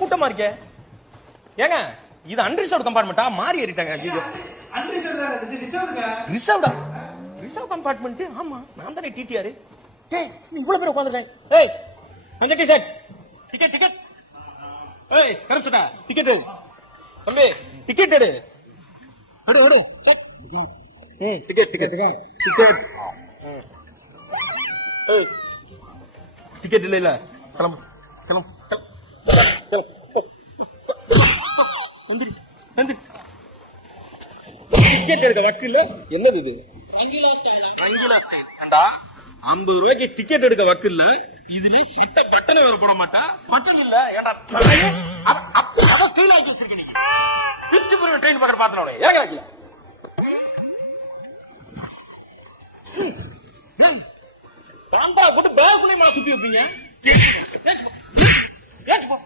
கூட்டமா இருக்கே. ஏங்க இது அன்ரிசர்வ் கம்பார்ட்மெண்டா? மாறி ஏறிட்டாங்க. ரிசர்வ்டா? Reserve compartment? ஆமா, நான் தானே டிடிஆர். ஏய் இவ்வளவு பேர் உட்கார்ந்துட்டாங்க. ஏய் அஞ்சட்டி சார், டிக்கெட் டிக்கெட். ஏய் கரப்ஷடா, டிக்கெட் தம்பி, டிக்கெட் எடு எடு எடு. Ticket ticket ticket. ஏய் டிக்கெட் இல்ல இல்ல, கிளம்பு கிளம்பு கிளம்பு. வந்துரு வந்து டிக்கெட் எடுக்க வக்கில்ல. என்னது இது? அங்கிலா ஸ்டைல். ஏண்டா 50 ரூபாய்க்கு டிக்கெட் எடுக்க வக்கில்ல, இதுல சட்ட பட்டனை வேற போட மாட்டா? பட்டன் இல்ல ஏண்டா அத ஸ்டைல் ஆக்கி வச்சிருக்கீங்க. பிச்சு போற ட்ரெயின் பக்கற பாத்துறோம். ஏங்க வைக்கல பாம்பா போட்டு பேக்குள்ளே மால குப்பி வைப்பீங்க. ஏச்சு போ